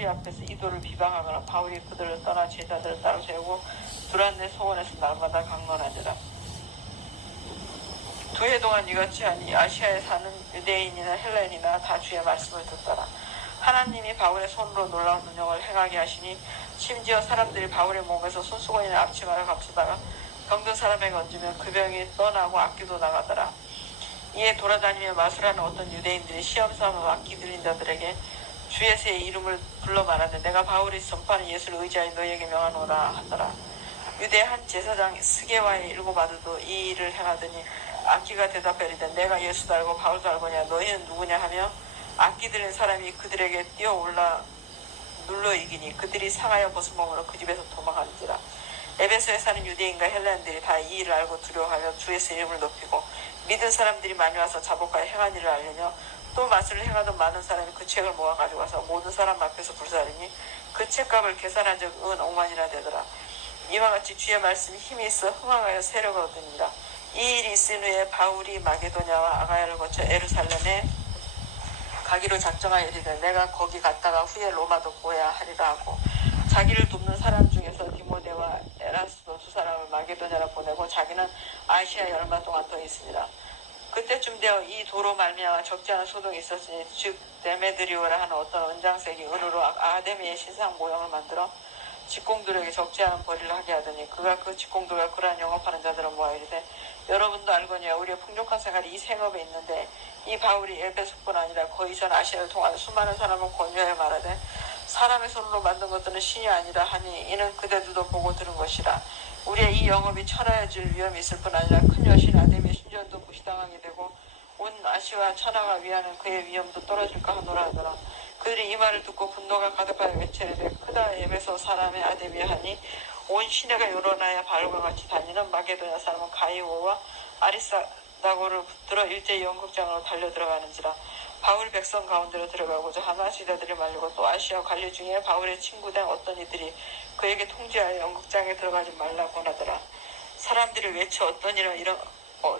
수리 앞에서 이도를 비방하거나 바울이 그들을 떠나 제자들을 따로 세우고 두란네 소원에서 날마다 강론하니라. 2해 동안 이같이 하니 아시아에 사는 유대인이나 헬렌이나 다 주의 말씀을 듣더라. 하나님이 바울의 손으로 놀라운 능력을 행하게 하시니 심지어 사람들이 바울의 몸에서 손수건이나 앞치마를 감추다가 병든 사람에게 얹으면 그 병이 떠나고 악기도 나가더라. 이에 돌아다니며 마술하는 어떤 유대인들이 시험삼아 악기 들린 자들에게 주 예수의 이름을 불러 말하되 내가 바울이 전파하는 예수를 의지하여 너희에게 명하노라 하더라. 유대 한 제사장 스게와의 7 아들도 이 일을 행하더니 악기가 대답하리되 내가 예수도 알고 바울도 알고냐 너희는 누구냐 하며 악기 들린 사람이 그들에게 뛰어올라 눌러 이기니 그들이 상하여 벗은 몸으로 그 집에서 도망하는지라. 에베소에 사는 유대인과 헬라인들이 다 이 일을 알고 두려워하며 주 예수의 이름을 높이고 믿은 사람들이 많이 와서 자복하여 행한 일을 알리며 또 마술을 행하던 많은 사람이 그 책을 모아 가지고 와서 모든 사람 앞에서 불사르니 그 책값을 계산한 적 은 5만이나 되더라. 이와 같이 주의 말씀이 힘이 있어 흥황하여 세력을 얻으니라. 이 일이 있은 후에 바울이 마게도냐와 아가야를 거쳐 에루살렘에 가기로 작정하여 이르되 내가 거기 갔다가 후에 로마도 보아야 하리라 하고 자기를 돕는 사람 중에서 디모데와 에라스도 2 사람을 마게도냐로 보내고 자기는 아시아에 얼마 동안 더 있으니라. 그때쯤 되어 이 도로 말미암아 적지 않은 소동이 있었으니 즉 데메드리오라 하는 어떤 은장색이 은으로 아데미의 신상 모형을 만들어 직공들에게 적지 않은 벌이를 하게 하더니 그가 그 직공들과 그러한 영업하는 자들을 모아 이르되 여러분도 알거니와 우리의 풍족한 생활이 이 생업에 있는데 이 바울이 에베소뿐 아니라 거의 전 아시아를 통하여 수많은 사람을 권유하여 말하되 사람의 손으로 만든 것들은 신이 아니라 하니 이는 그대들도 보고 들은 것이라. 우리의 이 영업이 천하여질 위험이 있을 뿐 아니라 큰 여신 아데미의 신전도 무시당하게 되고 온 아시아 천하가 위하는 그의 위험도 떨어질까 하노라 하더라. 그들이 이 말을 듣고 분노가 가득하여 외치되 크다 에베소 사람의 아데미야 하니 온 시내가 요론하여 바울과 같이 다니는 마게도냐 사람은 가이오와 아리스다고를 붙들어 일제히 연극장으로 달려 들어가는지라. 바울 백성 가운데로 들어가고자 하나 제자들이 말리고 또 아시아 관리 중에 바울의 친구된 어떤 이들이 그에게 통지하여 연극장에 들어가지 말라고 하더라. 사람들이 외쳐 어떤 일은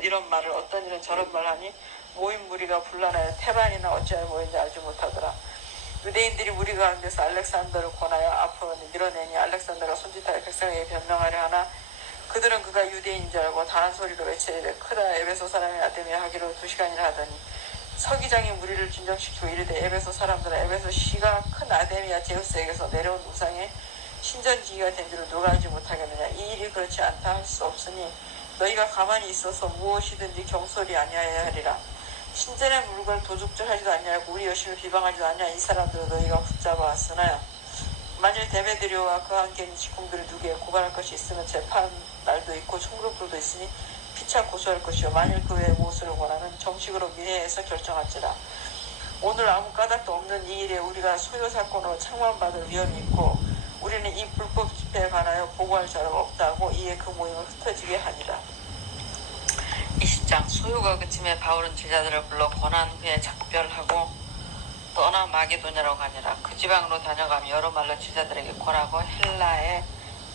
이런 말을 어떤 일은 저런 말을 하니 모인 무리가 분란하여 태반이나 어찌하여 모인지 알지 못하더라. 유대인들이 무리 가운데서 알렉산더를 권하여 앞으로 밀어내니 알렉산더가 손짓하여 백성에게 변명하려 하나 그들은 그가 유대인인 줄 알고 다른 소리로 외치되 크다 에베소 사람의 아데미야 하기로 2시간이나 하더니 서기장이 무리를 진정시키고 이르되 에베소 사람들아 에베소 시가 큰 아데미야 제우스에게서 내려온 우상의 신전지기가 된 줄을 누가 알지 못하겠느냐. 이 일이 그렇지 않다 할 수 없으니 너희가 가만히 있어서 무엇이든지 경솔이 아니하여야 하리라. 신전의 물건을 도둑질하지도 아니하고 우리 여신을 비방하지도 아니하 이 사람들을 너희가 붙잡아 왔으나 만일 데메드리오와 그와 함께 있는 직공들을 누구에 고발할 것이 있으면 재판 날도 있고 총독들도 있으니 피차 고소할 것이요 만일 그 외에 무엇을 원하는 정식으로 민회에서 결정할지라. 오늘 아무 까닭도 없는 이 일에 우리가 소요 사건으로 책망받을 위험이 있고 우리는 이 불법 집회에 관하여 보고할 자료가 없다고 이에 그 모임을 흩어지게 하니라. 20장 소요가 그침에 바울은 제자들을 불러 권한 후에 작별하고 떠나 마게도냐로 가니라. 그 지방으로 다녀가며 여러 말로 제자들에게 권하고 헬라에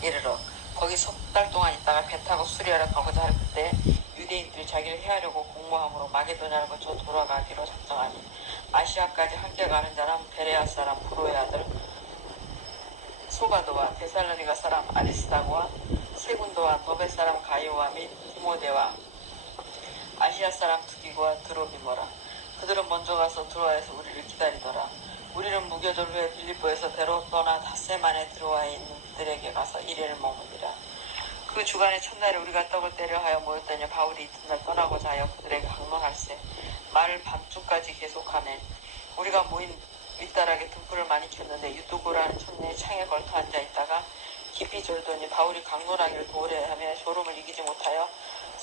이르러 거기 3달 동안 있다가 배 타고 수리하러 가고자 할 그때 유대인들이 자기를 해하려고 공모함으로 마게도냐를 거쳐 돌아가기로 작정하니 아시아까지 함께 가는 자는 베레아 사람 브로의 아들 소바도와 데살로니가 사람 아리스다고와 세군도와 더베 사람 가이오와 및 디모데와 아시아 사람 두기고와 드로비모라. 그들은 먼저 가서 드로아에서 우리를 기다리더라. 우리는 무교절 후에 빌립보에서 배로 떠나 닷새만에 드로아에 있는 그들에게 가서 이래를 머무니라. 그 주간의 첫날에 우리가 떡을 때려 하여 모였더니 바울이 이튿날 떠나고자 하여 그들에게 강론할세 말을 밤중까지 계속하네. 우리가 모인 윗다락에 등불을 많이 켰는데 유두고라는 촌내에 창에 걸터 앉아 있다가 깊이 졸더니 바울이 강론하기를 도우려 하며 졸음을 이기지 못하여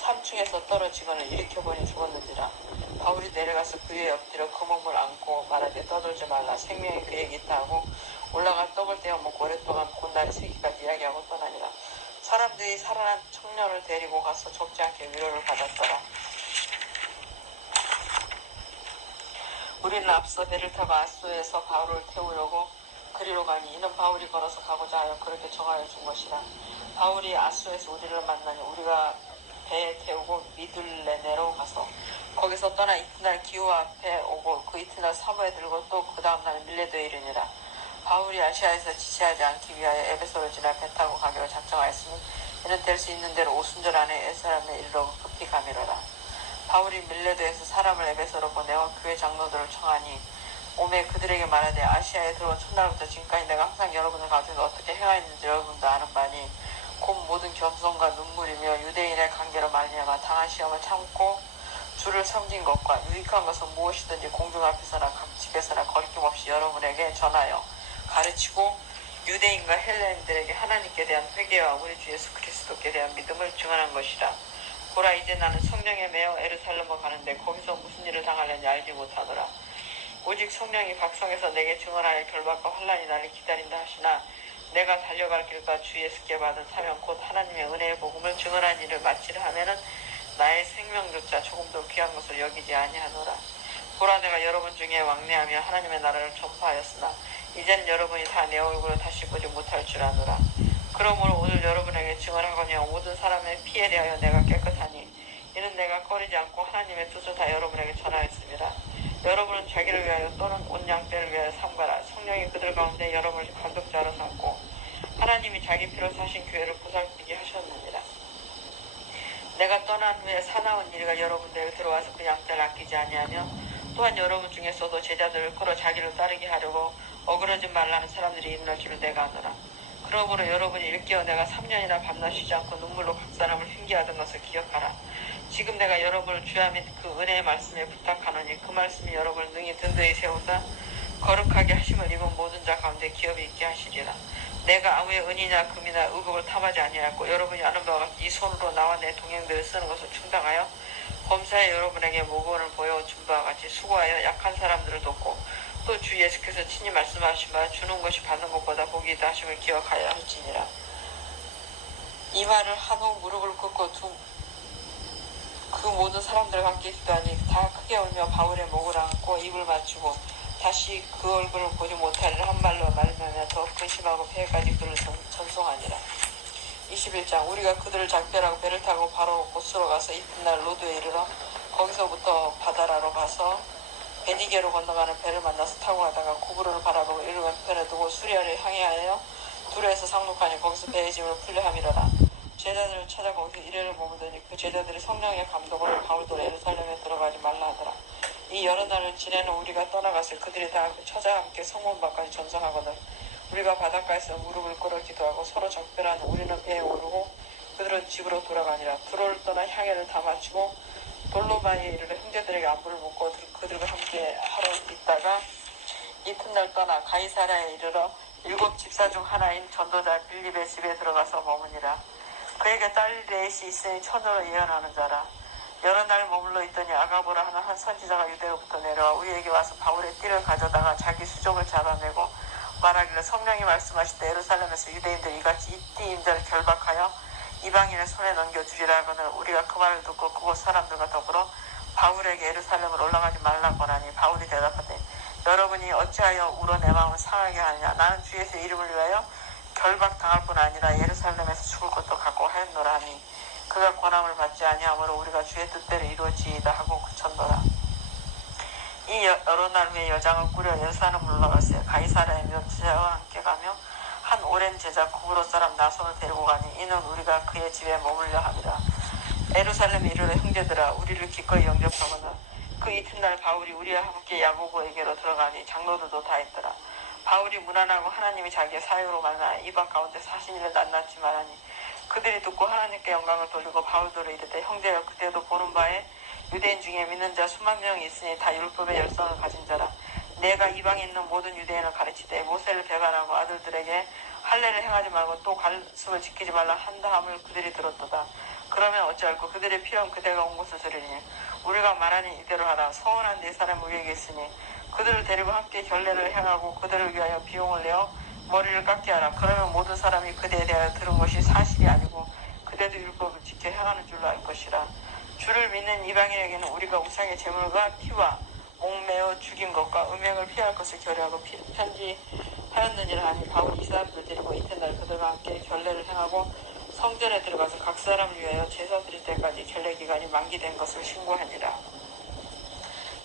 3층에서 떨어지거늘 일으켜보니 죽었는지라. 바울이 내려가서 그 위에 엎드려 그 몸을 안고 말하되 떠들지 말라 생명이 그에게 있다 하고 올라가 떡을 떼어 먹고 오랫동안 곧날이 새기까지 이야기하고 떠나니라. 사람들이 살아난 청년을 데리고 가서 적지 않게 위로를 받았더라. 우리는 앞서 배를 타고 아소에서 바울을 태우려고 그리로 가니 이는 바울이 걸어서 가고자 하여 그렇게 정하여 준 것이라. 바울이 아소에서 우리를 만나니 우리가 배에 태우고 미둘레네로 가서 거기서 떠나 이튿날 기후 앞에 오고 그 이튿날 사모에 들고 또 그 다음날 밀레도에 이르니라. 바울이 아시아에서 지체하지 않기 위하여 에베소로 지나 배 타고 가기로 작정하였으니 이는 될 수 있는 대로 오순절 안에 에사람에 이르러 급히 가미러라. 바울이 밀레도에서 사람을 에베소로 보내어 교회 장로들을 청하니 오매 그들에게 말하되 아시아에 들어온 첫날부터 지금까지 내가 항상 여러분을 가운데서 어떻게 행하였는지 여러분도 아는 바니 곧 모든 겸손과 눈물이며 유대인의 관계로 말미암아 당한 시험을 참고 주를 섬긴 것과 유익한 것은 무엇이든지 공중 앞에서나 각 집에서나 거리낌 없이 여러분에게 전하여 가르치고 유대인과 헬레인들에게 하나님께 대한 회개와 우리 주 예수 그리스도께 대한 믿음을 증언한 것이라. 보라 이제 나는 성령에 매여 예루살렘으로 가는데 거기서 무슨 일을 당하려니 알지 못하노라. 오직 성령이 각성해서 내게 증언하여 결박과 환난이 나를 기다린다 하시나 내가 달려갈 길과 주 예수께 받은 사명 곧 하나님의 은혜의 복음을 증언한 일을 마치려 하면은 나의 생명조차 조금도 귀한 것을 여기지 아니하노라. 보라 내가 여러분 중에 왕래하며 하나님의 나라를 전파하였으나 이제는 여러분이 다 내 얼굴을 다시 보지 못할 줄 아노라. 그러므로 오늘 여러분에게 증언하거니와 모든 사람의 피에 대하여 내가 깨끗하니 이는 내가 꺼리지 않고 하나님의 뜻을 다 여러분에게 전하였습니다. 여러분은 자기를 위하여 또는 온 양떼를 위하여 삼가라. 성령이 그들 가운데 여러분을 감독자로 삼고 하나님이 자기 피로 사신 교회를 보살피게 하셨느니라. 내가 떠난 후에 사나운 이리가 여러분들에게 들어와서 그 양떼를 아끼지 아니하며 또한 여러분 중에서도 제자들을 끌어 자기를 따르게 하려고 어그러지 말라는 사람들이 있는 줄을 내가 아노라. 그러므로 여러분이 일깨어 내가 3년이나 밤낮 쉬지 않고 눈물로 각 사람을 흉기하던 것을 기억하라. 지금 내가 여러분을 주야 및 그 은혜의 말씀에 부탁하노니 그 말씀이 여러분을 능히 든든히 세우사 거룩하게 하심을 입은 모든 자 가운데 기업이 있게 하시리라. 내가 아무의 은이나 금이나 의복을 탐하지 아니하였고 여러분이 아는 바와 같이 이 손으로 나와 내 동행들을 쓰는 것을 충당하여 범사에 여러분에게 모범을 보여준 바와 같이 수고하여 약한 사람들을 돕고 또 주 예수께서 친히 말씀하신 바 주는 것이 받는 것보다 복이 있다 하심을 기억하여 할지니라. 이 말을 한 후 무릎을 꿇고 그 모든 사람들과 함께 기도하니 다 크게 울며 바울의 목을 안고 입을 맞추고 다시 그 얼굴을 보지 못하리라 한 말로 말하며 더 근심하고 배까지 그를 전송하니라. 21장 우리가 그들을 작별하고 배를 타고 바로 고스로 가서 이튿날 로드에 이르러 거기서부터 바다라로 가서 베니게로 건너가는 배를 만나서 타고 가다가 구부로를 바라보고 이를 왼편에 두고 수리아를 향하여 두로에서 상륙하니 거기서 배의 짐을 풀려 함이러라. 제자들을 찾아 거기서 이래를 머무더니 그 제자들이 성령의 감독으로 바울도 예루살렘에 들어가지 말라 하더라. 이 여러 날을 지내는 우리가 떠나갔을 그들이 다 그 처자와 함께 성문 밖까지 전성하거든 우리가 바닷가에서 무릎을 꿇어 기도하고 서로 작별하는 우리는 배에 오르고 그들은 집으로 돌아가니라. 두로를 떠나 향해를 다 마치고 돌로마에 이르러 형제들에게 안부를 묻고 그들과 함께 하루 있다가 이튿날 떠나 가이사랴에 이르러 7 집사 중 하나인 전도자 빌립의 집에 들어가서 머무니라. 그에게 딸 넷이 있으니 처녀로 예언하는 자라. 여러 날 머물러 있더니 아가보라 하는 한 선지자가 유대로부터 내려와 우리에게 와서 바울의 띠를 가져다가 자기 수족을 잡아내고 말하기를 성령이 말씀하실 때 예루살렘에서 유대인들이 이같이 이 띠 임자를 결박하여 이방인의 손에 넘겨주리라 하거늘 우리가 그 말을 듣고 그곳 사람들과 더불어 바울에게 예루살렘으로 올라가지 말라고 하니 바울이 대답하되 여러분이 어찌하여 울어 내 마음을 상하게 하느냐. 나는 주 예수의 이름을 위하여 결박당할 뿐 아니라 예루살렘에서 죽을 것도 각오하였노라 하니 그가 권함을 받지 아니하므로 우리가 주의 뜻대로 이루어지이다 하고 그쳤노라. 이 여러 날 후에 여장을 꾸려 예루살렘으로 올라갔어요. 가이사랴의 면제자와 함께 가며 한 오랜 제자 구브로 사람 나손을 데리고 가니 이는 우리가 그의 집에 머물려 함이라. 예루살렘에 이르러 형제들아 우리를 기꺼이 영접하거나 그 이튿날 바울이 우리와 함께 야고보에게로 들어가니 장로들도 다 있더라. 바울이 무난하고 하나님이 자기의 사유로 만나 이방 가운데 40일을 낱낱이 말하니 그들이 듣고 하나님께 영광을 돌리고 바울들을 이르되 형제여 그때도 보는 바에 유대인 중에 믿는 자 수만 명이 있으니 다 율법의 열성을 가진 자라. 내가 이방에 있는 모든 유대인을 가르치되 모세를 배반하고 아들들에게 할례를 행하지 말고 또 관습을 지키지 말라 한다함을 그들이 들었도다. 그러면 어찌할꼬 그들의 필요한 그대가 온 곳을 들으니 우리가 말하니 이대로 하라. 서원한 네 사람 우리에게 있으니 그들을 데리고 함께 결례를 행하고 그들을 위하여 비용을 내어 머리를 깎게 하라. 그러면 모든 사람이 그대에 대하여 들은 것이 사실이 아니고 그대도 율법을 지켜 행하는 줄로 알 것이라. 주를 믿는 이방인에게는 우리가 우상의 제물과 피와 목매어 죽인 것과 음행을 피할 것을 결의하고 편지하였느니라 하니 바울이 이 사람들을 데리고 이튿날 그들과 함께 결례를 행하고 성전에 들어가서 각 사람을 위하여 제사 드릴 때까지 결례 기간이 만기된 것을 신고하니라.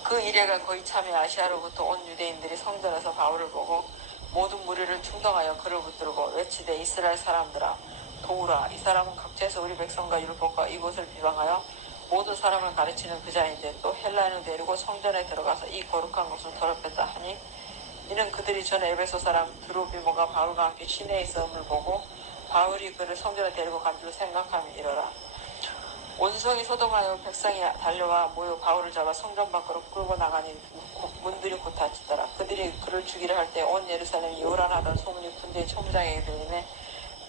그 이래가 거의 참에 아시아로부터 온 유대인들이 성전에서 바울을 보고 모든 무리를 충동하여 그를 붙들고 외치되 이스라엘 사람들아 도우라. 이 사람은 각지에서 우리 백성과 율법과 이곳을 비방하여 모든 사람을 가르치는 그 자인데 또 헬라인을 데리고 성전에 들어가서 이 거룩한 곳을 더럽혔다 하니 이는 그들이 전에 에베소 사람 드로비모가 바울과 함께 시내에 있음을 보고 바울이 그를 성전에 데리고 간 줄 생각하며 이러라. 온성이 소동하여 백성이 달려와 모여 바울을 잡아 성전 밖으로 끌고 나가니 문들이 곧 닫히더라. 그들이 그를 죽이려 할 때 온 예루살렘이 요란하다는 소문이 군대의 천부장에게 들리매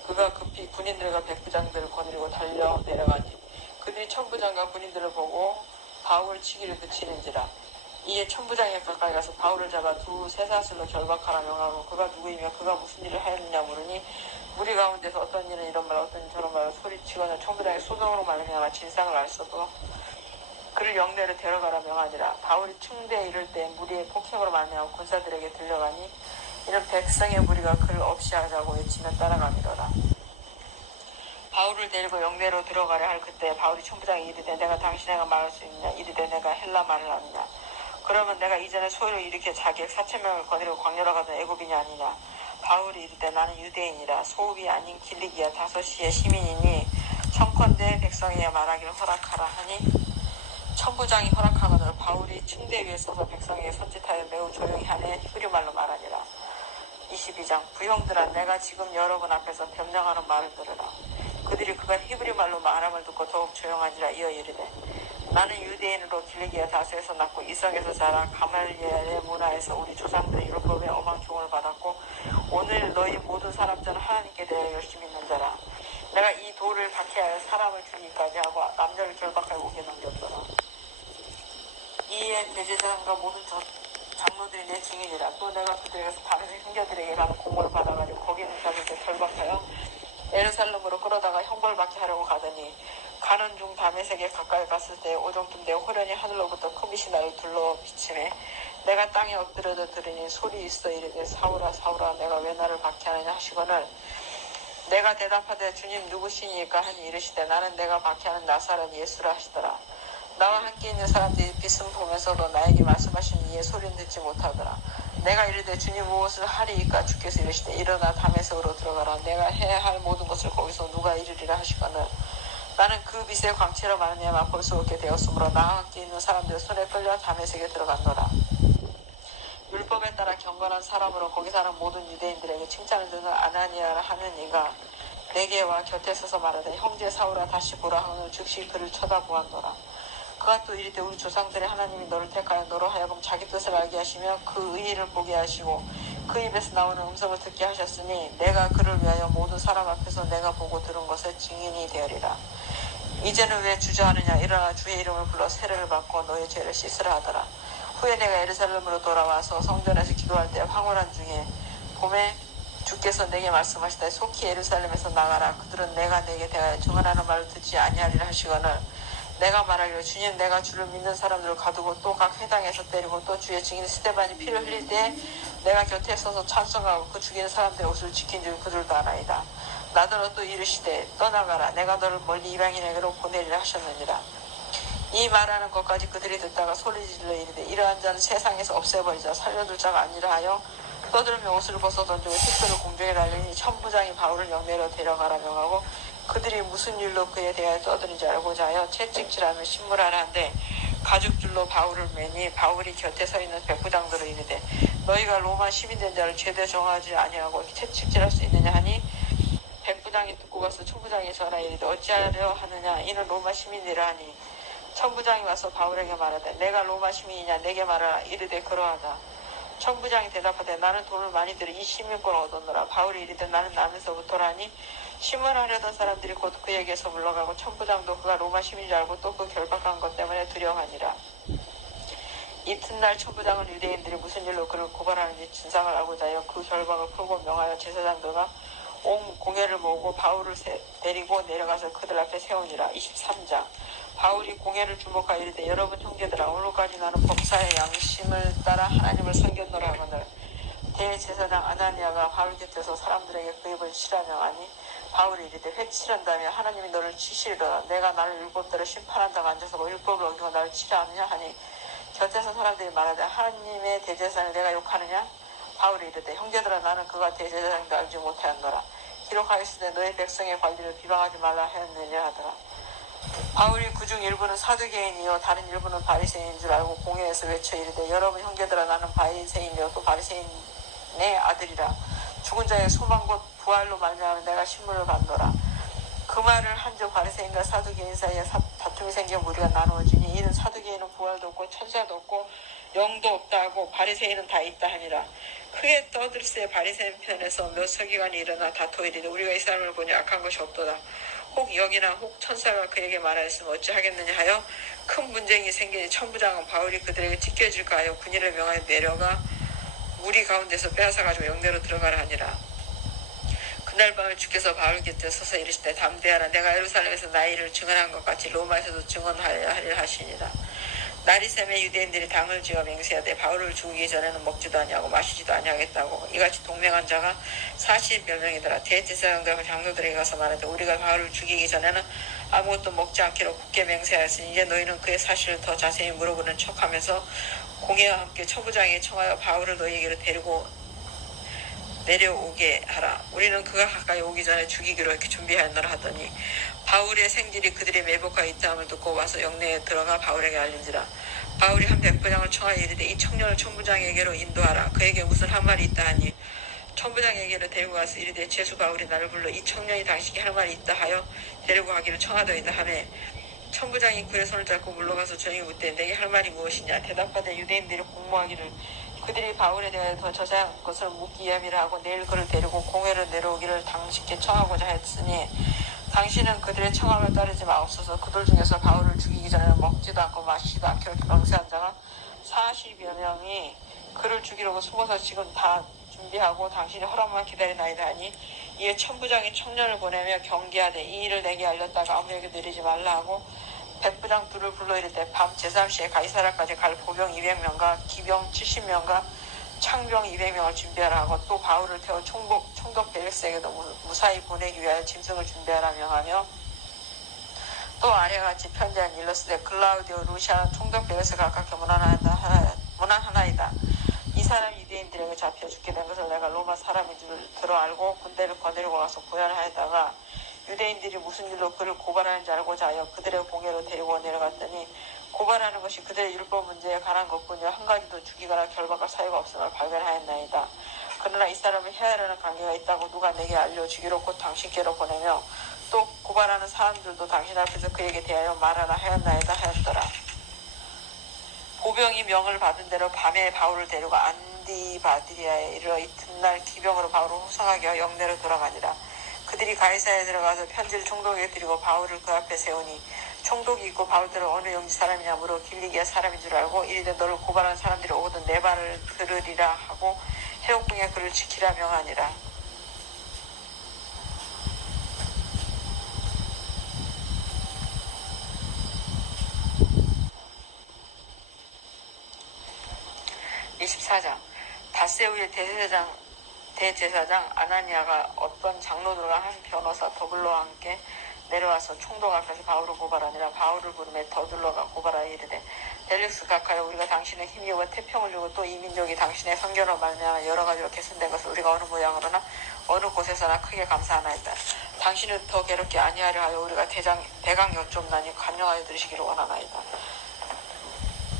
그가 급히 군인들과 백부장들을 거느리고 달려 내려가니 그들이 천부장과 군인들을 보고 바울을 치기를 그치는지라. 이에 천부장이 가까이 가서 바울을 잡아 두 쇠사슬로 결박하라 명하고 그가 누구이며 그가 무슨 일을 하였느냐 물으니 무리 가운데서 어떤 이는 이런 말 어떤 이는 저런 말로 소리치거나 천부장의 소동으로 말미암아 진상을 알서도 그를 영내로 데려가라 명하니라. 바울이 층대에 이를 때 무리의 폭행으로 말미암아 군사들에게 들려가니 이는 백성의 무리가 그를 없이 하자고 외치며 따라가미러라. 바울을 데리고 영내로 들어가려 할 그때 바울이 천부장이 이르되 내가 당신에게 말할 수 있느냐 이르되 내가 헬라 말을 아느냐 그러면 내가 이전에 소요를 일으켜 자기의 4,000명을 거느리고 광야로 가던 애굽인이 아니냐. 바울이 이르되 나는 유대인이라 소읍이 아닌 길리기아 다소시의 시민이니 청컨대 백성에게 말하기를 허락하라 하니 천부장이 허락하거늘 바울이 층대 위에 서서 백성에게 손짓하여 매우 조용히 하네 히브리말로 말하니라. 22장 부형들아 내가 지금 여러분 앞에서 변명하는 말을 들으라. 그들이 그가 히브리말로 말함을 듣고 더욱 조용하니라. 이어 이르되 나는 유대인으로 길리기아 다소에서 낳고 이성에서 자라 가말리엘의 문화에서 우리 조상들의 율법에 엄한 교훈을 받았고 오늘 너희 모든 사람 전 하나님께 대해 열심히 있는 자라. 내가 이 돌을 박해하여 사람을 죽이기까지 하고 남녀를 결박하여 옥에 넘겼더라. 이에 대제사장과 모든 장로들이 내 증인이라. 또 내가 그들에게서 다른 형제들에게 가는 공고를 받아가지고 거기 있는 자들을 결박하여 예루살렘으로 끌어다가 형벌받게 하려고 가더니 가는 중 다메섹에 가까이 갔을 때 오종쯤 되어 호련히 하늘로부터 큰 빛이 나를 둘러 비치매 내가 땅에 엎드려져 들으니 소리 있어 이르되 사울아 사울아 내가 왜 나를 박해하느냐 하시거늘 내가 대답하되 주님 누구시니까 하니 이르시되 나는 내가 박해하는 나사렛 예수라 하시더라. 나와 함께 있는 사람들이 빛을 보면서도 나에게 말씀하신 이의 소리는 듣지 못하더라. 내가 이르되 주님 무엇을 하리이까 주께서 이르시되 일어나 다메섹으로 들어가라. 내가 해야 할 모든 것을 거기서 누가 이르리라 하시거늘 나는 그 빛의 광채로 말미암아 볼 수 없게 되었으므로 나와 함께 있는 사람들 손에 끌려 다메섹에 들어갔노라. 율법에 따라 경건한 사람으로 거기 사는 모든 유대인들에게 칭찬을 듣는 아나니아라 하는 이가 내게 와 곁에 서서 말하되 형제 사울아 다시 보라 하오늘 즉시 그를 쳐다보았노라. 그가 또 이르되 우리 조상들의 하나님이 너를 택하여 너로 하여금 자기 뜻을 알게 하시며 그 의의를 보게 하시고 그 입에서 나오는 음성을 듣게 하셨으니 내가 그를 위하여 모든 사람 앞에서 내가 보고 들은 것의 증인이 되리라. 이제는 왜 주저하느냐 일어나 주의 이름을 불러 세례를 받고 너의 죄를 씻으라 하더라. 후에 내가 예루살렘으로 돌아와서 성전에서 기도할 때 황홀한 중에 봄에 주께서 내게 말씀하시되 속히 예루살렘에서 나가라. 그들은 내가 내게 대하여 증언하는 말을 듣지 아니하리라 하시거늘 내가 말하기를 주님 내가 주를 믿는 사람들을 가두고 또 각 회당에서 때리고 또 주의 증인 스데반이 피를 흘릴 때 내가 곁에 서서 찬송하고 그 죽이는 사람들의 옷을 지킨 줄 그들도 아나이다. 나더러 또 이르시되 떠나가라. 내가 너를 멀리 이방인에게로 보내리라 하셨느니라. 이 말하는 것까지 그들이 듣다가 소리질러 이르되 이러한 자는 세상에서 없애버리자 살려둘 자가 아니라 하여 떠들며 옷을 벗어 던지고 십도를 공중에 날리니 천부장이 바울을 영내로 데려가라 명하고 그들이 무슨 일로 그에 대하여 떠드는지 알고자 하여 채찍질하며 신문하라 한데 가죽줄로 바울을 매니 바울이 곁에 서 있는 백부장들을 이르되 너희가 로마 시민된 자를 죄대 정하지 아니하고 채찍질할 수 있느냐 하니 백부장이 듣고 가서 천부장이 전하 이르되 어찌하려 하느냐 이는 로마 시민이라 하니 천부장이 와서 바울에게 말하되 내가 로마 시민이냐 내게 말하라. 이르되 그러하다. 천부장이 대답하되 나는 돈을 많이 들여 이 시민권을 얻었노라. 바울이 이르되 나는 남에서부터라니 신문하려던 사람들이 곧 그에게서 물러가고 천부장도 그가 로마 시민인 줄 알고 또 그 결박한 것 때문에 두려워하니라. 이튿날 천부장은 유대인들이 무슨 일로 그를 고발하는지 진상을 알고자 하여 그 결박을 풀고 명하여 제사장들과 온 공회를 모으고 바울을 데리고 내려가서 그들 앞에 세우니라. 23장 바울이 공회를 주목하여 이르되 여러분 형제들아 오늘까지 나는 범사의 양심을 따라 하나님을 섬겼노라 하거늘 대제사장 아나니아가 바울 곁에서 사람들에게 그 입을 치라며 하니 바울이 이르되 회 치란다며 하나님이 너를 치시리로다. 내가 나를 율법대로 심판한다고 앉아서 뭐 율법을 어기고 나를 치라 하느냐 하니 곁에서 사람들이 말하되 하나님의 대제사장을 내가 욕하느냐 바울이 이르되 형제들아 나는 그가 대제사장도 알지 못하였노라. 기록하였으되 너희 백성의 관리를 비방하지 말라 하였느냐 하더라. 바울이 그중 일부는 사두개인이요 다른 일부는 바리새인인 줄 알고 공회에서 외쳐 이르되 여러분 형제들아 나는 바리새인이요 또 바리새인의 아들이라. 죽은 자의 소망 곧 부활로 말미암아 내가 신문을 받노라. 그 말을 한즉 바리새인과 사두개인 사이에 다툼이 생겨 무리가 나누어지니 이는 사두개인은 부활도 없고 천사도 없고 영도 없다 하고 바리새인은 다 있다 하니라. 크게 떠들세 바리새인 편에서 몇 서기관이 일어나 다투이르되 우리가 이 사람을 보니 악한 것이 없도다. 혹 영이나 혹 천사가 그에게 말하였으면 어찌하겠느냐 하여 큰 분쟁이 생기니 천부장은 바울이 그들에게 찢겨질까 하여 군인을 명하여 내려가 무리 가운데서 빼앗아가지고 영내로 들어가라 하니라. 그날 밤에 주께서 바울 곁에 서서 이르시되 담대하라. 내가 예루살렘에서 나의 일을 증언한 것 같이 로마에서도 증언하려 하리라 하시니라. 날이 새매 유대인들이 당을 지어 맹세하되 바울을 죽이기 전에는 먹지도 아니하고 마시지도 아니하겠다고 이같이 동맹한 자가 40여 명이더라. 대제사장들과 장로들에게 가서 말하되 우리가 바울을 죽이기 전에는 아무것도 먹지 않기로 굳게 맹세하였으니 이제 너희는 그의 사실을 더 자세히 물어보는 척하면서 공회와 함께 천부장에게 청하여 바울을 너희에게로 데리고 내려오게 하라. 우리는 그가 가까이 오기 전에 죽이기로 이렇게 준비하였노라 하더니 바울의 생질이 그들의 매복하여 있다함을 듣고 와서 영내에 들어가 바울에게 알린지라. 바울이 한 백부장을 청하여 이르되 이 청년을 천부장에게로 인도하라. 그에게 무슨 한 말이 있다 하니 천부장에게로 데리고 가서 이르되 제수 바울이 나를 불러 이 청년이 당신에게 할 말이 있다 하여 데리고 가기를 청하더이다 하매 천부장이 그의 손을 잡고 물러가서 조용히 묻되 내게 할 말이 무엇이냐. 대답하되 유대인들이 공모하기를 그들이 바울에 대하여 더 자세한 것을 묻기 위함이라 하고 내일 그를 데리고 공회로 내려오기를 당신께 청하고자 했으니 당신은 그들의 청함을 따르지 마옵소서. 그들 중에서 바울을 죽이기 전에는 먹지도 않고 마시지도 않기로 맹세한 자가 40여 명이 그를 죽이려고 숨어서 지금 다 준비하고 당신이 허락만 기다리나이다 하니 이에 천부장이 청년을 보내며 경계하되 이 일을 내게 알렸다가 아무에게 내리지 말라 하고 백부장 둘을 불러 이르되 밤 제3시에 가이사라까지 갈 보병 200명과 기병 70명과 창병 200명을 준비하라 하고 또 바울을 태워 총독 벨릭스에게도 무사히 보내기 위하여 짐승을 준비하라 명하며 또 아래와 같이 편지한 일러스되 글라우디오 루시아는 총독 벨릭스가 가깝게 문안하나이다. 이 사람 유대인들에게 잡혀 죽게 된 것을 내가 로마 사람인 줄 들어 알고 군대를 거느리고 가서 구현하였다가 유대인들이 무슨 일로 그를 고발하는지 알고자 하여 그들의 공회로 데리고 내려갔더니 고발하는 것이 그들의 율법 문제에 관한 것뿐이요 한 가지도 죽이거나 결박할 사유가 없음을 발견하였나이다. 그러나 이 사람은 헤아려는 관계가 있다고 누가 내게 알려주기로 곧 당신께로 보내며 또 고발하는 사람들도 당신 앞에서 그에게 대하여 말하라 하였나이다 하였더라. 보병이 명을 받은 대로 밤에 바울을 데리고 안디바디리아에 이르러 이튿날 기병으로 바울을 호송하게 하여 영내로 들어가니라. 그들이 가이사야에 들어가서 편지를 총독에게 드리고 바울을 그 앞에 세우니 총독이 있고 바울들은 어느 영지 사람이냐 물어 길리기아 사람인 줄 알고 이르되 너를 고발하는 사람들이 오거든 내 말을 들으리라 하고 해옥궁에 그를 지키라 명하니라. (24장) 다세우의 대제사장 아나니아가 어떤 장로들과 한 변호사 더블로와 함께 내려와서 총독 앞에서 바울을 고발하니라. 바울을 부르매 더둘러가 고발하여 이르되 벨릭스 각하여 우리가 당신의 힘이와 태평을 주고 또 이 민족이 당신의 선교로 말미암아 여러 가지로 개선된 것을 우리가 어느 모양으로나 어느 곳에서나 크게 감사하나이다. 당신을 더 괴롭게 아니하려 하여 우리가 대강 여쫌나니 간용하여 들으시기를 원하나이다.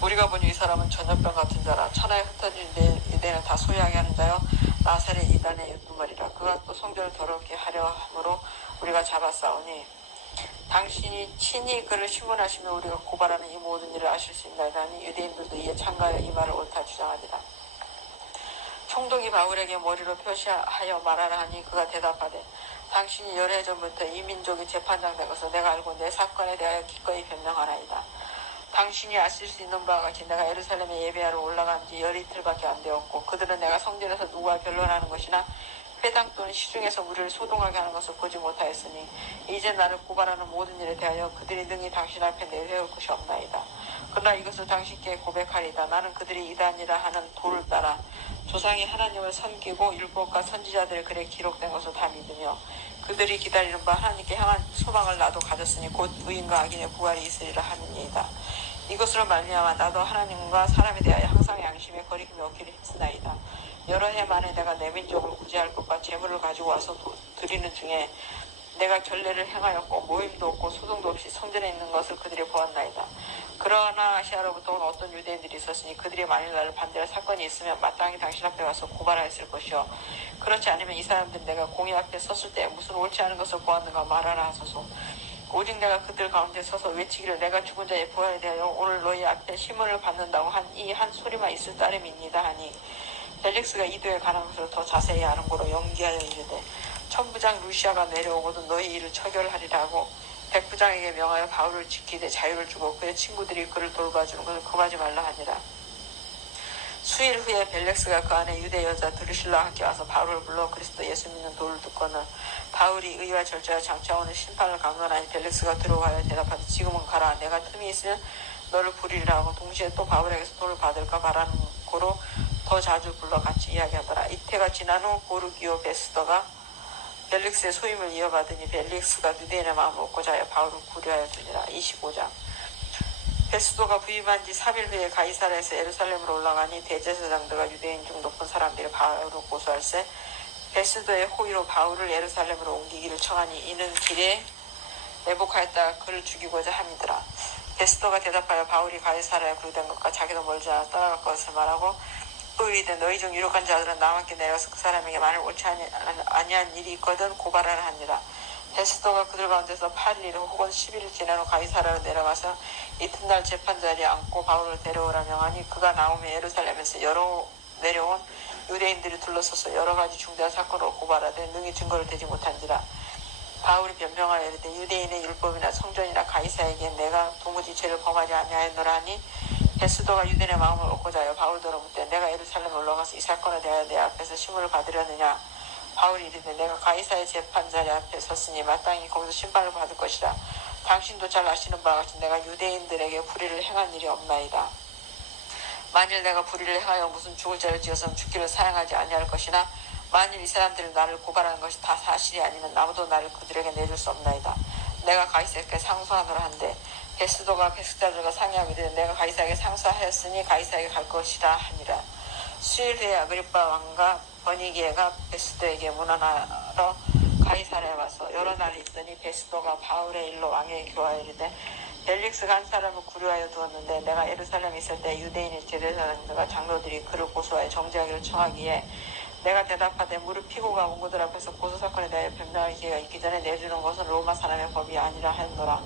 우리가 보니 이 사람은 전염병 같은 자라. 천하에 흩어진 유대인을 다 소유하게 하는 자여 나사렛 이단의 유두머리라. 그가 또 성전을 더럽게 하려 함으로 우리가 잡아싸우니 당신이 친히 그를 신문하시며 우리가 고발하는 이 모든 일을 아실 수 있나이다 하니 유대인들도 이에 참가하여 이 말을 옳다 주장하니라. 총독이 바울에게 머리로 표시하여 말하라 하니 그가 대답하되 당신이 열해 전부터 이 민족이 재판장 된 것을 내가 알고 내 사건에 대하여 기꺼이 변명하나이다. 당신이 아실 수 있는 바와 같이 내가 예루살렘에 예배하러 올라간 지 열이틀밖에 안 되었고 그들은 내가 성전에서 누구와 변론하는 것이나 회당 또는 시중에서 우리를 소동하게 하는 것을 보지 못하였으니 이제 나를 고발하는 모든 일에 대하여 그들이 능히 당신 앞에 내세울 것이 없나이다. 그러나 이것을 당신께 고백하리다. 나는 그들이 이단이라 하는 도를 따라 조상이 하나님을 섬기고 율법과 선지자들의 글에 기록된 것을 다 믿으며 그들이 기다리는 바 하나님께 향한 소망을 나도 가졌으니 곧 의인과 악인의 부활이 있으리라 하느니이다. 이것으로 말미암아 나도 하나님과 사람에 대하여 항상 양심의 거리낌이 없기를 힘쓰나이다. 여러 해 만에 내가 내 민족을 구제할 것과 재물을 가지고 와서 드리는 중에 내가 결례를 행하였고 모임도 없고 소동도 없이 성전에 있는 것을 그들이 보았나이다. 그러나 아시아로부터 어떤 유대인들이 있었으니 그들이 만일 나를 반대할 사건이 있으면 마땅히 당신 앞에 와서 고발하였을 것이요. 그렇지 않으면 이 사람들은 내가 공의 앞에 섰을 때 무슨 옳지 않은 것을 보았는가 말하라 하소서. 오직 내가 그들 가운데 서서 외치기를 내가 죽은 자의 부활에 대하여 오늘 너희 앞에 심문을 받는다고 한 이 한 소리만 있을 따름입니다 하니 벨릭스가 이도에 관한 것을 더 자세히 아는 거로 연기하여 이르되 천부장 루시아가 내려오거든 너희 일을 처결하리라 하고 백부장에게 명하여 바울을 지키되 자유를 주고 그의 친구들이 그를 돌봐주는 것을 금하지 말라 하니라. 수일 후에 벨렉스가 그 안에 유대 여자 드루실라와 함께 와서 바울을 불러 그리스도 예수 믿는 도를 듣거늘 바울이 의와 절제와 장차오는 심판을 강론하니 벨렉스가 들어가여 대답하되 지금은 가라. 내가 틈이 있으면 너를 부리리라 하고 동시에 또 바울에게서 돈을 받을까 바라는 고로 더 자주 불러 같이 이야기하더라. 이태가 지난 후 고르기오 베스더가 벨릭스의 소임을 이어받으니 벨릭스가 유대인의 마음을 얻고자 하여 바울을 구려하여 주니라. 25장 베스도가 부임한 지 3일 후에 가이사라에서 예루살렘으로 올라가니 대제사장들과 유대인 중 높은 사람들이 바울을 고소할세 베스도의 호의로 바울을 예루살렘으로 옮기기를 청하니 이는 길에 매복하였다가 그를 죽이고자 함이더라. 베스도가 대답하여 바울이 가이사라에 구류된 것과 자기도 멀지 않아 떠나갈 것을 말하고 또 이르되 너희 중 유력한 자들은 나와 함께 내려서 그 사람에게 만일 옳지 아니한 일이 있거든 고발하라 하니라. 베스도가 그들 가운데서 8일 혹은 10일 지난 후 가이사라로 내려가서 이튿날 재판자리에 앉고 바울을 데려오라 명하니 그가 나오며 예루살렘에서 내려온 유대인들이 둘러서서 여러 가지 중대한 사건으로 고발하되 능히 증거를 대지 못한지라. 바울이 변명하여 이르되 유대인의 율법이나 성전이나 가이사에게 내가 도무지 죄를 범하지 아니하였노라 하니 베스도가 유대인의 마음을 얻고자 하여 바울더러 묻되 내가 예루살렘에 올라가서 이 사건에 대하여 내 앞에서 심문을 받으려느냐. 바울이 이르되 내가 가이사의 재판자리 앞에 섰으니 마땅히 거기서 심판을 받을 것이라. 당신도 잘 아시는 바와 같이 내가 유대인들에게 불의를 행한 일이 없나이다. 만일 내가 불의를 행하여 무슨 죽을 죄를 지어서 죽기를 사양하지 아니할 것이나 만일 이 사람들이 나를 고발하는 것이 다 사실이 아니면 아무도 나를 그들에게 내줄 수 없나이다. 내가 가이사에게 상소하노라 한데 베스도가 백숙자들과 상의하고 이르되 내가 가이사에게 상소하였으니 가이사에게 갈 것이라 하니라. 수일 후에 아그리빠 왕과 버니게가 베스도에게 문안하러 가이사라에 와서 여러 날이 있더니 베스도가 바울의 일로 왕에게 교하여 이르되 벨릭스가 한 사람을 구류하여 두었는데 내가 예루살렘에 있을 때 유대인의 제대사장들과 장로들이 그를 고소하여 정죄하기를 청하기에 내가 대답하되 무릎 피고가 원고들 앞에서 고소사건에 대하여 변명할 기회가 있기 전에 내주는 것은 로마 사람의 법이 아니라 하였노라.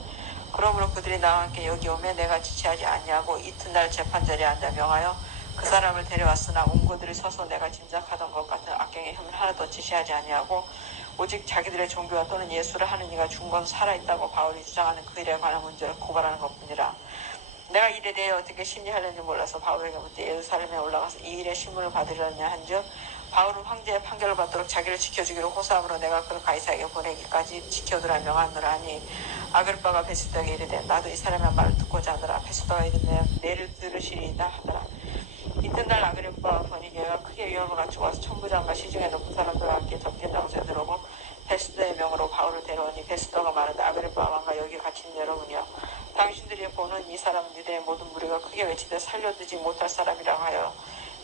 그러므로 그들이 나와 함께 여기 오매 내가 지체하지 아니하고 이튿날 재판자리에 앉아 명하여 그 사람을 데려왔으나 원고들이 서서 내가 짐작하던 것 같은 악경의 혐을 하나도 지시하지 아니하고 오직 자기들의 종교와 또는 예수를 하는 이가 죽은 건 살아있다고 바울이 주장하는 그 일에 관한 문제를 고발하는 것뿐이라. 내가 이 일에 대해 어떻게 심리하려는지 몰라서 바울에게 묻되 예루살렘에 올라가서 이 일의 신문을 받으려냐 한즉 바울은 황제의 판결을 받도록 자기를 지켜주기로 호소함으로 내가 그를 가이사에게 보내기까지 지켜두라 명하노라 하니 아그리빠가 베스도에게 이르되 나도 이 사람의 말을 듣고자 하노라. 베스도가 이르되 내를 들으시리이다 하더라. 이튿날 아그리빠와 버니게가 크게 위험을 갖추고 와서 천부장과 시중에 높은 사람들과 함께 접견 장소에 들어오고 베스도의 명으로 바울을 데려오니 베스도가 말하되 아그리빠 왕과 여기 같이 있는 여러분이여 당신들이 보는 이 사람 유대의 모든 무리가 크게 외치되 살려두지 못할 사람이라고 하여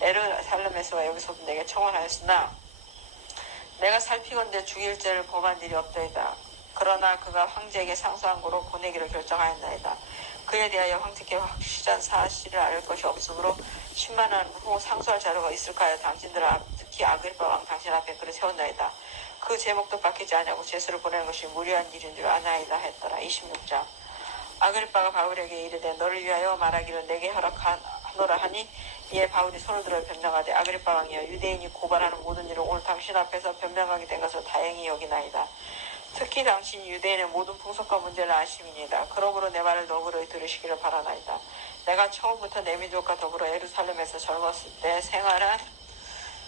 예루살렘에서와 여기서도 내게 청원하였으나 내가 살피건대 죽일 죄를 범한 일이 없더이다. 그러나 그가 황제에게 상소한 거로 보내기로 결정하였나이다. 그에 대하여 황제께 확실한 사실을 알 것이 없으므로 10만원 후 상소할 자료가 있을까 하여 당신들 앞 특히 아그리빠 왕 당신 앞에 그를 세웠나이다. 그 제목도 밝히지 아니하고 제수를 보내는 것이 무리한 일인 줄 아나이다 했더라. 26장 아그리빠가 바울에게 이르되 너를 위하여 말하기를 내게 허락하노라 하니 이에 바울이 손을 들어 변명하되 아그리빠 왕이여 유대인이 고발하는 모든 일을 오늘 당신 앞에서 변명하게 된 것을 다행히 여기나이다. 특히 당신이 유대인의 모든 풍속과 문제를 아심이니이다. 그러므로 내 말을 너그러이 들으시기를 바라나이다. 내가 처음부터 내 민족과 더불어 예루살렘에서 젊었을 때 생활한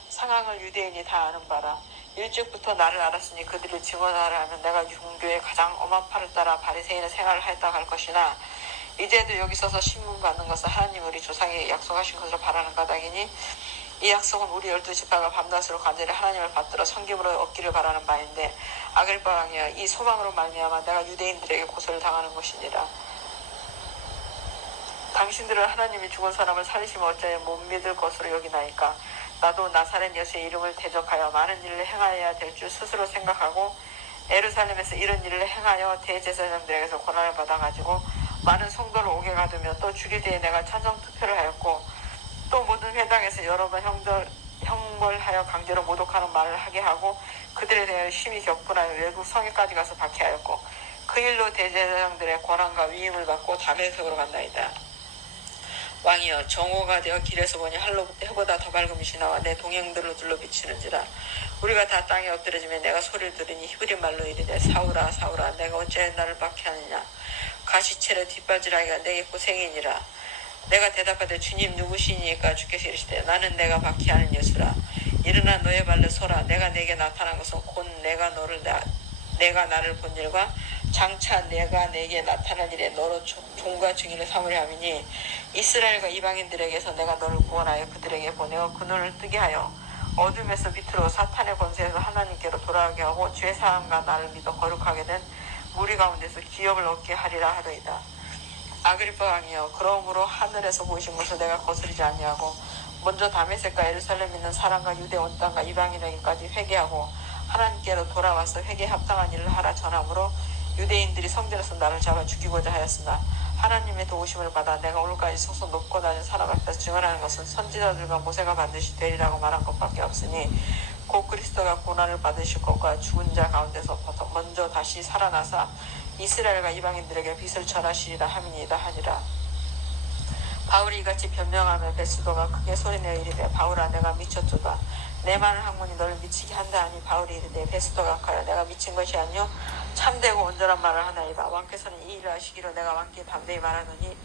상황을 유대인이 다 아는 바라. 일찍부터 나를 알았으니 그들을 증언하라 하면 내가 종교의 가장 엄한 팔을 따라 바리새인의 생활을 했다고 할 것이나 이제도 여기 서서 신문 받는 것은 하나님 우리 조상에게 약속하신 것으로 바라는 까닭이니 이 약속은 우리 12지파가 밤낮으로 간절히 하나님을 받들어 섬김으로 얻기를 바라는 바인데 아그리빠 왕이여 이 소망으로 말미암아 내가 유대인들에게 고소를 당하는 것이니라. 당신들은 하나님이 죽은 사람을 살리시면 어찌하여 못 믿을 것으로 여기나이까. 나도 나사렛 예수의 이름을 대적하여 많은 일을 행하여야 될 줄 스스로 생각하고 예루살렘에서 이런 일을 행하여 대제사장들에게서 권한을 받아가지고 많은 성도를 오게 가두며 또 주일 때에 내가 찬성 투표를 하였고 또 모든 회당에서 여러 번 형벌하여 강제로 모독하는 말을 하게 하고 그들에 대하여 심히 격분하여 외국 성에까지 가서 박해하였고 그 일로 대제사장들의 권한과 위임을 받고 다메섹으로 간다이다. 왕이여 정오가 되어 길에서 보니 할로부터 해보다 더 밝은 빛이 나와 내 동행들로 둘러 비치는지라. 우리가 다 땅에 엎드려지며 내가 소리를 들으니 히브리 말로 이르되 사울아 사울아 내가 어찌하여 나를 박해하느냐. 가시체를 뒷바지라기가 내게 고생이니라. 내가 대답하되 주님 누구시니까 주께서 이르시되 나는 내가 박해하는 예수라. 일어나 너의 발로 서라. 내가 내게 나타난 것은 곧 내가 나를 본 일과 장차 내가 내게 나타난 일에 너로 종과 증인을 삼으려 함이니 이스라엘과 이방인들에게서 내가 너를 구원하여 그들에게 보내어 그 눈을 뜨게 하여 어둠에서 빛으로 사탄의 권세에서 하나님께로 돌아가게 하고 죄사함과 나를 믿어 거룩하게 된 무리 가운데서 기업을 얻게 하리라 하더이다. 아그리빠 왕이여 그러므로 하늘에서 보이신 것을 내가 거스르지 아니하고 먼저 다메섹과 예루살렘에 있는 사람과 유대 온 땅과 이방인에게까지 회개하고 하나님께로 돌아와서 회개에 합당한 일을 하라 전함으로 유대인들이 성전에서 나를 잡아 죽이고자 하였으나 하나님의 도우심을 받아 내가 오늘까지 서서 높고 낮은 사람 앞에서 증언하는 것은 선지자들과 모세가 반드시 되리라고 말한 것밖에 없으니 곧 그리스도가 고난을 받으실 것과 죽은 자 가운데서 먼저 다시 살아나사 이스라엘과 이방인들에게 빛을 전하시리라 함이니이다 하니라. 바울이 이같이 변명하며 베스도가 크게 소리내어 이르되 바울아 내가 미쳤도다. 내 많은 학문이 너를 미치게 한다 하니 바울이 이르되 베스도가 하여 내가 미친 것이 아니요 참되고 온전한 말을 하나이다. 왕께서는 이 일을 하시기로 내가 왕께 담대히 말하노니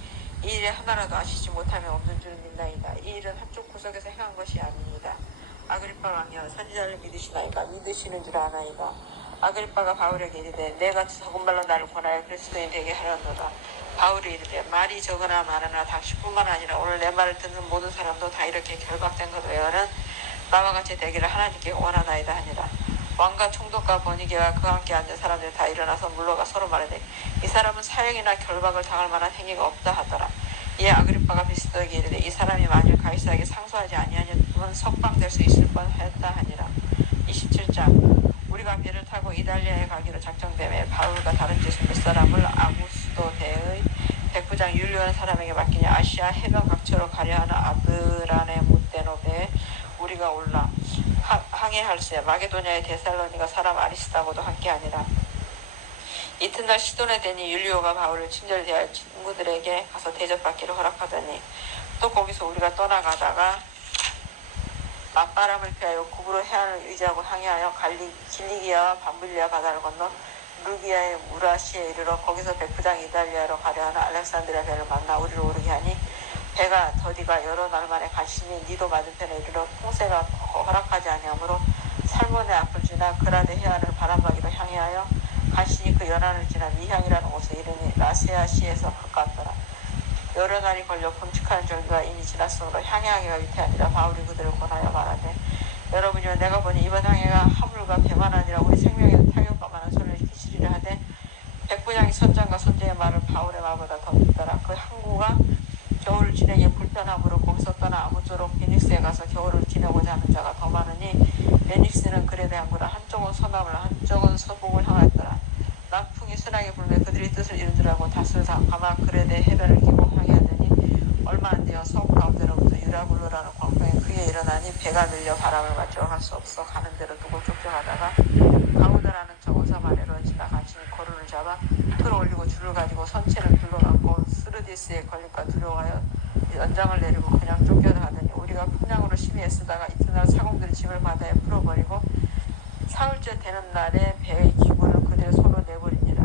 이 일에 하나라도 아시지 못하면 없는 줄은 믿나이다. 이 일은 한쪽 구석에서 행한 것이 아닙니다. 아그리빠 왕이여 선지자를 믿으시나이까. 믿으시는 줄 아나이다. 아그리빠가 바울에게 이르되 내가 적은 말로 나를 권하여 그리스도인 되게 하려노라. 바울이 이르되 말이 적으나 많으나 당신뿐만 아니라 오늘 내 말을 듣는 모든 사람도 다 이렇게 결박된 것 외에는 나와 같이 되기를 하나님께 원하나이다 하니라. 왕과 총독과 번이게와 그와 함께 앉은 사람들이 다 일어나서 물러가 서로 말하되 이 사람은 사형이나 결박을 당할 만한 행위가 없다 하더라. 이에 아그리빠가 베스도에게 이르되 이 사람이 만일 가이사에게 상소하지 아니하면 석방될 수 있을 뻔하였다 하니라. 27장 우리가 배를 타고 이달리아에 가기로 작정되매 바울과 다른 제수 몇 사람을 아구스도대의 백부장 율리온 사람에게 맡기냐. 아시아 해변 각처로 가려 하는 아드라네 무데노베에 우리가 올라 항해할세. 마게도냐의 데살로니가 사람 아리스다고도 함께 아니라. 이튿날 시돈에 대니 율리오가 바울을 친절히 대하여 친구들에게 가서 대접받기를 허락하더니 또 거기서 우리가 떠나가다가 맞바람을 피하여 구브로 해안을 의지하고 항해하여 길리기아와 밤블리아 바다를 건너 루기아의 무라시에 이르러 거기서 백부장 이달리아로 가려 하는 알렉산드리아 배를 만나 우리를 오르게 하니 배가 더디가 여러 날 만에 간신히 니도 맞은편에 이르러 통세가 허락하지 아니하므로 살몬의 앞을 지나 그라데 해안을 바람막이로 향하여 간신히 그 연안을 지나 미향이라는 곳에 이르니 라세아시에서 가까웠더라. 여러 날이 걸려 금식하는 절기가 이미 지났으므로 향해하기가 위태하니라. 바울이 그들을 권하여 말하되 여러분이여 내가 보니 이번 항해가 화물과 배만 아니라 우리 생명에도 타격과 많은 손을 끼치리라 하되 백부장이 선장과 선제의 말을 바울의 말보다 더 믿더라. 그 항구가 겨울을 지내기 불편함으로 거기서 떠나 아무쪼록 베닉스에 가서 겨울을 지내고자 하는 자가 더 많으니 베닉스는 그레데 항구라. 한쪽은 서남을 한쪽은 서북을 향하였더라. 남풍이 순하게 불며 그들이 뜻을 이루더라고 다스사 가마 그레데 해변을 끼고 항해하더니 얼마 안 되어 섬 가운데로부터 유라굴로라는 광풍에 크게 일어나니 배가 늘려 바람을 맞추어 갈 수 없어 가는 대로 두고 쫓겨가다가 가우다라는 적은 섬 아래로 지나 간신히 거루를 잡아 틀을 올리고 줄을 가지고 선체를 둘러감고 스르디스에 걸릴까 두려워하여 연장을 내리고 그냥 쫓겨가더니 우리가 풍랑으로 심히 애쓰다가 이튿날 사공들이 짐을 바다에 풀어버리고 사흘째 되는 날에 배의 기구를 그들의 손으로 내버리니라.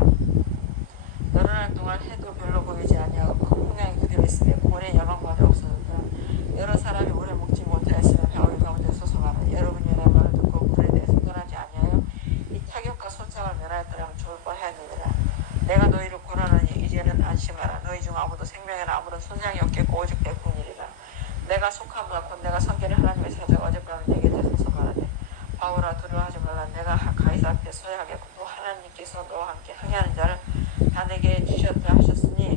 여러 날 동안 해도 별로 보이지 아니하고 큰 풍랑이 그대로 있으며 고래 야망마저 없어졌더라. 여러 사람이 오래 먹지 못하였으며 바울 가운데 서서 말하되 여러분이 내 말을 듣고 불에 대해서 떠나지 아니하여 이 타격과 손상을 면하였더라면 좋을 뻔하였느니라. 내가 너희를 권하노니 이제는 안심하라. 너희 중 아무도 생명에는 아무런 손상이 없겠고 오직 백분이리라. 내가 속함과 곧 내가 섬기는 하나님의 사자가 어젯밤에 내게 서서 말하되 바울아 두려워하지 말라. 내가 가이사 앞에 서야 하겠고 또 하나님께서 너와 함께 항해하는 자를 다 내게 주셨다 하셨으니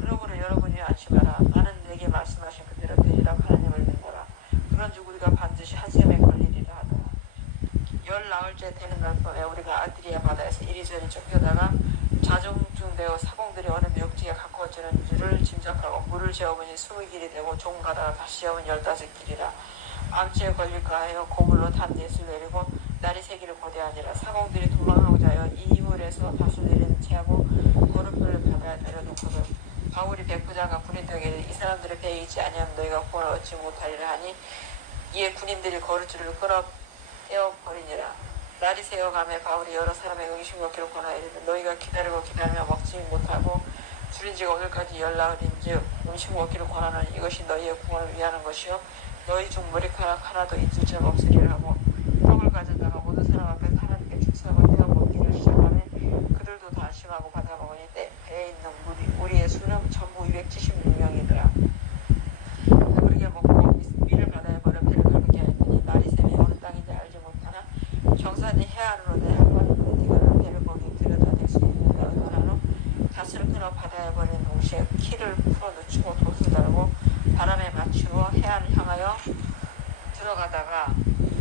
그러므로 여러분이 안심하라. 나는 번째 되는 날 밤에 우리가 아드리아 바다에서 이리저리 쫓겨다가 자중중되어 사공들이 어느 묘지에 가까워지는 줄을 짐작하고 물을 재어보니 20길이 되고 종 가다가 다시 재어보니 15길이라. 암치에 걸릴까 하여 고물로 탄 넷을 내리고 날이 새기를 고대하니라. 사공들이 도망하고자 하여 이물에서 다시 내리는 채하고 거름표를 바다에 내려놓고도 바울이 백부장과 군인들에게 이 사람들의 배에 있지 아니하면 너희가 구원을 얻지 못하리라 하니 이에 군인들이 거르줄을 끌어 떼어버리니라. 날이 새어가며 바울이 여러 사람의 음식 먹기를 권하이르되 너희가 기다리고 기다리며 먹지 못하고 줄인지가 오늘까지 열나흘인즉 음식 먹기를 권하는 이것이 너희의 구원을 위하는 것이요 너희 중 머리카락 하나도 잊을 점 없으리라 하고 떡을 가져다가 모든 사람 앞에서 하나님께 축사하고 떼어 먹기를 시작하며 그들도 다 안심하고 받아 먹으니 배에 있는 우리의 수는 전부 276명이더라. 배부르게 먹고 밀을 바다에 버려 배를 가볍게 하였더니 날이 새며 어느 땅인지 알지 못하나 경산이 해안으로 내려가는 그들은 배를 거기 들여다댈 수 있는가 의논한 후 닷을 끊어 바다에 버린 동시에 키를 풀어 늦추고 돛을 달고 바람에 맞추어 해안을 향하여 들어가다가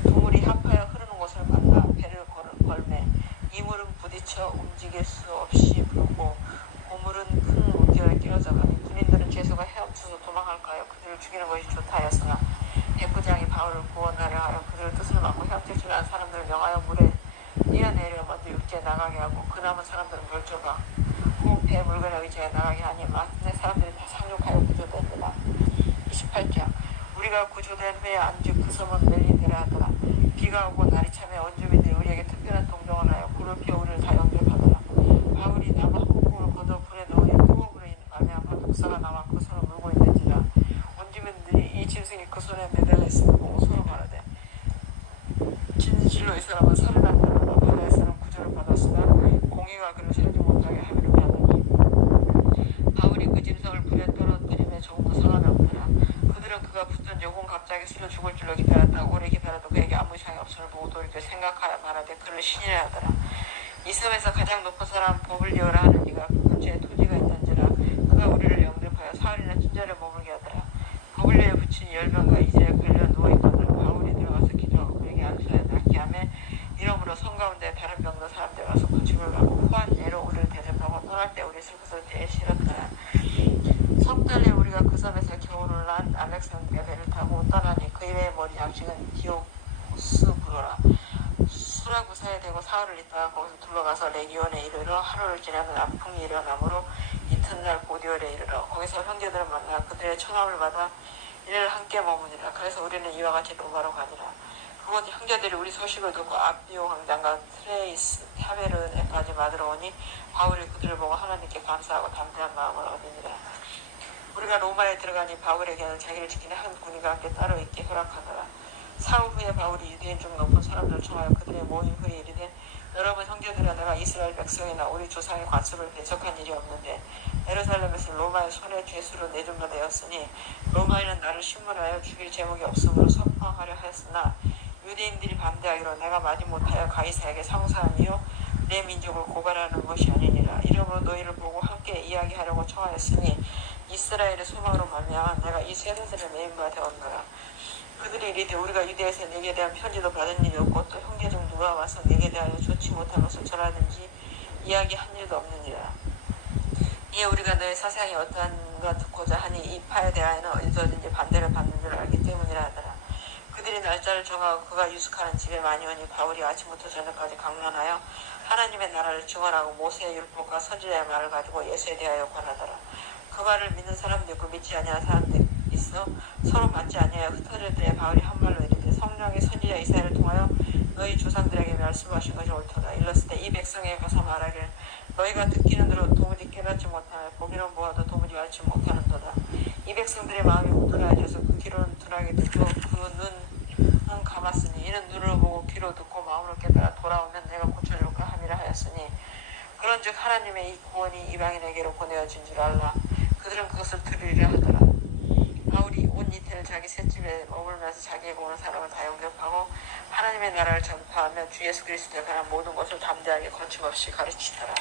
두물이 합하여 흐르는 곳을 만나 배를 걸매 이물은 부딪혀 움직일 수 없이 불고 고물은 큰 물결에 끼어져 가니 군인들은 죄수가 헤엄쳐서 도망할까 하여 그들을 죽이는 것이 좋다 하였으나 백부장이 바울을 구원하려 하여 그들을 뜻을 막고 헤엄치지 않은 사람들을 명하여 물에 뛰어내려 먼저 육지에 나가게 하고 그 남은 사람들은 물조가 꼭 배 물건에 의지해 나가게 하니 마침내 사람들이 다 상륙하여 구조되니라. 28장 우리가 구조된 후에 안즉 그 섬은 멜리데라 하더라. 비가 오고 날이 차며 원주민들이 우리에게 특별한 동정을 하여 불을 피워 우리를 다 영접하더라. 바울이 나무 한 폭을 걷어 불에 넣으니 뜨거운 불에 있는 말미암아 독사가 나와 그 손을 물고 있는지라. 원주민들이 이 짐승이 그 손에 매달려 있음을 보고 서로 말하되 진실로 이 사람은 살인한 자로다. 바다에서는 구조를 받았으나 공의가 그를 살지 못하게 하기로 하더니 바울이 그 짐승을 불에 떨어뜨리며 조금도 상함이 없더라. 그들은 그가 붙은 지 혹은 갑자기 술려 죽을 줄로 기다렸다. 오래 기다려도 그에게 아무 이상이 없음을 보고 돌이켜 생각하여 말하되 그를 신이라 하더라. 이 섬에서 가장 높은 사람 버블리오라 하는 이가 그 근처에 토지가 있던지라. 그가 우리를 영접하여 사흘이나 친절에 머물게 하더라. 버블리오에 붙인 열병과 이제에 걸려 누워있거늘 바울이 들어가서 기도하고 그에게 안수하여 낫게 하며 이러므로 성 가운데 다른 병든 사람들 와서 고침을 받고 후한 예로 우리를 대접하고 떠날 때 우리 슬퍼서 대에 실었더라. 석 달에 우리가 그 섬에서 겨울을 난 알렉산드리아 배를 타고 떠나니 그 일의 머리 양식은 디오스부로라. 수라구사에 대고 사흘을 있다가 거기서 둘러가서 레기온에 이르러 하루를 지나면 아풍이 일어나므로 이튿날 고디올에 이르러 거기서 형제들을 만나 그들의 청함을 받아 이를 함께 머무니라. 그래서 우리는 이와 같이 로마로 가니라. 그곳 형제들이 우리 소식을 듣고 아비오 황장과 트레이스 타베르네까지 받으러 오니 바울이 그들을 보고 하나님께 감사하고 담대한 마음을 얻으니라. 우리가 로마에 들어가니 바울에게는 자기를 지키는 한 군인과 함께 따로 있게 허락하더라. 사흘 후에 바울이 유대인 중 높은 사람들을 청하여 그들의 모임 후에 이르되 여러분 형제들아 내가 이스라엘 백성이나 우리 조상의 관습을 배척한 일이 없는데 예루살렘에서 로마의 손에 죄수로 내준 바 되었으니 로마인은 나를 신문하여 죽일 제목이 없으므로 석방하려 하였으나 유대인들이 반대하기로 내가 마지 못하여 가이사에게 상소하니요 내 민족을 고발하는 것이 아니니라. 이러므로 너희를 보고 함께 이야기하려고 청하였으니 이스라엘의 소망으로 말미암아 내가 이 세대들의 메인바 되었노라. 그들이 이르되 우리가 유대에서 네게 대한 편지도 받은 일이 없고 또 형제 중 누가 와서 네게 대하여 좋지 못한 것을 전하든지 이야기한 일도 없느니라. 이에 우리가 너의 사상이 어떠한가 듣고자 하니 이 파에 대하여는 어디서든지 반대를 받는 줄 알기 때문이라 하더라. 그들이 날짜를 정하고 그가 유숙하는 집에 많이 오니 바울이 아침부터 저녁까지 강론하여 하나님의 나라를 증언하고 모세의 율법과 선지자의 말을 가지고 예수에 대하여 권하더라. 그 말을 믿는 사람도 있고 믿지 아니하는 사람도 있어 서로 맞지 아니하여 흩어질 때에 바울이 한 말로 이르되 성령이 선지자 이사야를 통하여 너희 조상들에게 말씀하신 것이 옳도다. 일렀을 때 이 백성에게 가서 말하기를 너희가 듣기는 들어 도무지 깨닫지 못하며 보기는 보아도 도무지 알지 못하는도다. 이 백성들의 마음이 우둔하여져서 그 귀로는 둔하게 듣고 그 눈은 감았으니 이는 눈으로 보고 귀로 듣고 마음으로 깨달아 돌아오면 내가 고쳐줄까 함이라 하였으니 그런즉 하나님의 이 구원이 이방인에게로 보내어진 줄 알라. 그들은 그것을 들으리라 하더라. 바울이 온 이태를 자기 셋집에 머물면서 자기에게 오는 사람을 다 영접하고 하나님의 나라를 전파하며 주 예수 그리스도에 관한 모든 것을 담대하게 거침없이 가르치더라.